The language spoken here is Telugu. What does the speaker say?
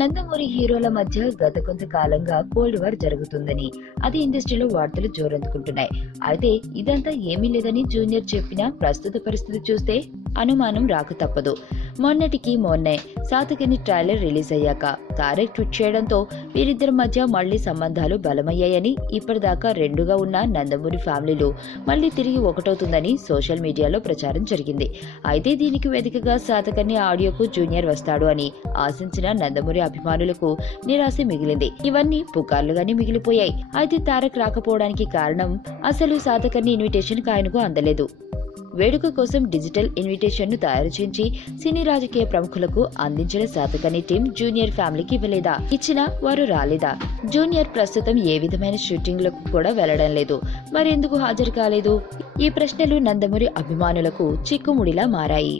నందమూరి హీరోల మధ్య గత కొంతకాలంగా కోల్డ్ వార్ జరుగుతుందని, అది ఇండస్ట్రీలో వార్తలు జోరందుకుంటున్నాయి. అయితే ఇదంతా ఏమీ లేదని జూనియర్ చెప్పినా ప్రస్తుత పరిస్థితి చూస్తే అనుమానం రాక తప్పదు. మొన్నటికి మొన్నే సాతకని ట్రైలర్ రిలీజ్ అయ్యాక తారక్ ట్వీట్ చేయడంతో వీరిద్దరి మధ్య మళ్లీ సంబంధాలు బలమయ్యాయని, ఇప్పటిదాకా రెండుగా ఉన్న నందమూరి ఫ్యామిలీలు మళ్లీ తిరిగి ఒకటవుతుందని సోషల్ మీడియాలో ప్రచారం జరిగింది. అయితే దీనికి వేదికగా సాతకని ఆడియోకు జూనియర్ వస్తాడు అని ఆశించిన నందమూరి అభిమానులకు నిరాశ మిగిలింది. ఇవన్నీ పుకార్లుగానే మిగిలిపోయాయి. అయితే తారక్ రాకపోవడానికి కారణం అసలు సాతకని ఇన్విటేషన్ ఆయనకు అందలేదు. వేడుక కోసం డిజిటల్ ఇన్విటేషన్ ను తయారు చేయించి సినీ రాజకీయ ప్రముఖులకు అందించిన సాతకని టీం జూనియర్ ఫ్యామిలీకి ఇవ్వలేదా? ఇచ్చినా వారు రాలేదా? జూనియర్ ప్రస్తుతం ఏ విధమైన షూటింగ్ లకు కూడా వెళ్లడం లేదు. మరెందుకు హాజరు కాలేదు? ఈ ప్రశ్నలు నందమూరి అభిమానులకు చిక్కుముడిలా మారాయి.